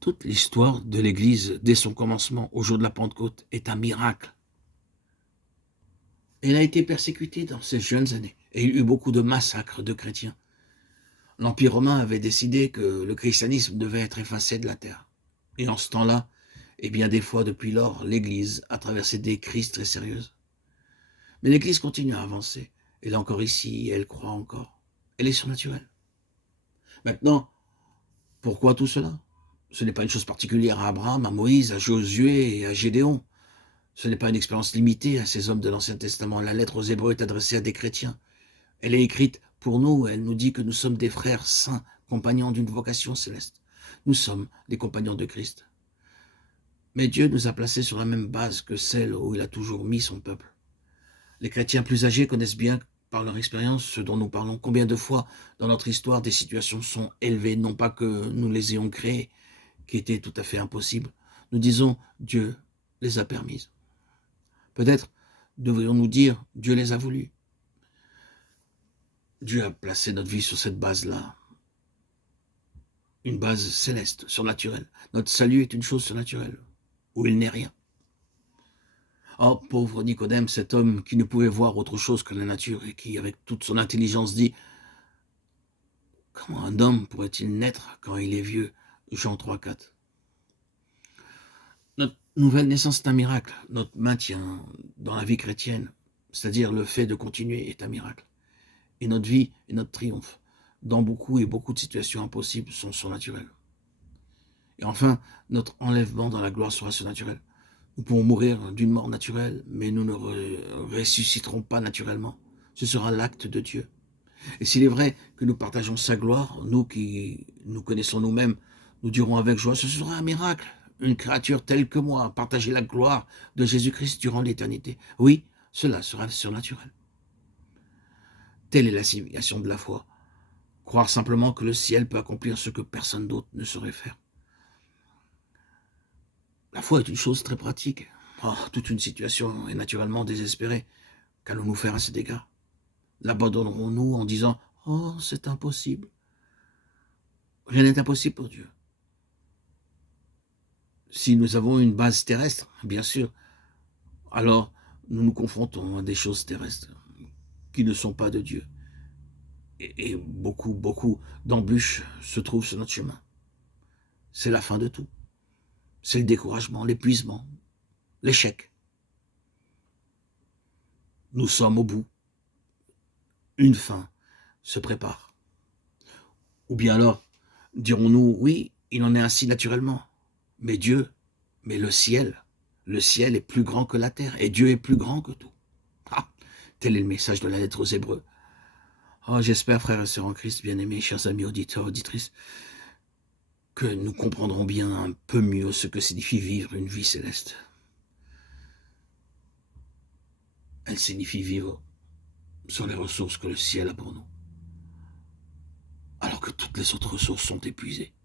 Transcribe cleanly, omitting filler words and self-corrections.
Toute l'histoire de l'Église, dès son commencement, au jour de la Pentecôte, est un miracle. Elle a été persécutée dans ses jeunes années, et il y a eu beaucoup de massacres de chrétiens. L'Empire romain avait décidé que le christianisme devait être effacé de la terre. Et en ce temps-là, et bien des fois depuis lors, l'Église a traversé des crises très sérieuses. Mais l'Église continue à avancer. Elle est encore ici, elle croit encore. Elle est surnaturelle. Maintenant, pourquoi tout cela? Ce n'est pas une chose particulière à Abraham, à Moïse, à Josué et à Gédéon. Ce n'est pas une expérience limitée à ces hommes de l'Ancien Testament. La lettre aux Hébreux est adressée à des chrétiens. Elle est écrite pour nous. Elle nous dit que nous sommes des frères saints, compagnons d'une vocation céleste. Nous sommes des compagnons de Christ. Mais Dieu nous a placés sur la même base que celle où il a toujours mis son peuple. Les chrétiens plus âgés connaissent bien par leur expérience ce dont nous parlons. Combien de fois dans notre histoire des situations sont élevées, non pas que nous les ayons créées, qui étaient tout à fait impossibles. Nous disons Dieu les a permises. Peut-être devrions-nous dire Dieu les a voulues. Dieu a placé notre vie sur cette base-là. Une base céleste, surnaturelle. Notre salut est une chose surnaturelle, où il n'est rien. Oh, pauvre Nicodème, cet homme qui ne pouvait voir autre chose que la nature et qui, avec toute son intelligence, dit « Comment un homme pourrait-il naître quand il est vieux ?» Jean 3,4. Notre nouvelle naissance est un miracle. Notre maintien dans la vie chrétienne, c'est-à-dire le fait de continuer, est un miracle. Et notre vie et notre triomphe, dans beaucoup de situations impossibles, sont surnaturels. Et enfin, notre enlèvement dans la gloire sera surnaturel. Nous pouvons mourir d'une mort naturelle, mais nous ne ressusciterons pas naturellement. Ce sera l'acte de Dieu. Et s'il est vrai que nous partageons sa gloire, nous qui nous connaissons nous-mêmes, nous dirons avec joie, ce sera un miracle. Une créature telle que moi, partager la gloire de Jésus-Christ durant l'éternité. Oui, cela sera surnaturel. Telle est la signification de la foi. Croire simplement que le ciel peut accomplir ce que personne d'autre ne saurait faire. La foi est une chose très pratique. Oh, toute une situation est naturellement désespérée. Qu'allons-nous faire à cet égard? L'abandonnerons-nous en disant « Oh, c'est impossible ». Rien n'est impossible pour Dieu. Si nous avons une base terrestre, bien sûr, alors nous nous confrontons à des choses terrestres qui ne sont pas de Dieu. Et beaucoup d'embûches se trouvent sur notre chemin. C'est la fin de tout. C'est le découragement, l'épuisement, l'échec. Nous sommes au bout. Une fin se prépare. Ou bien alors, dirons-nous, oui, il en est ainsi naturellement. Mais Dieu, mais le ciel est plus grand que la terre, et Dieu est plus grand que tout. Ah, tel est le message de la lettre aux Hébreux. Oh, j'espère, frères et sœurs en Christ, bien-aimés, chers amis auditeurs, auditrices, que nous comprendrons bien un peu mieux ce que signifie vivre une vie céleste. Elle signifie vivre sur les ressources que le ciel a pour nous, alors que toutes les autres ressources sont épuisées.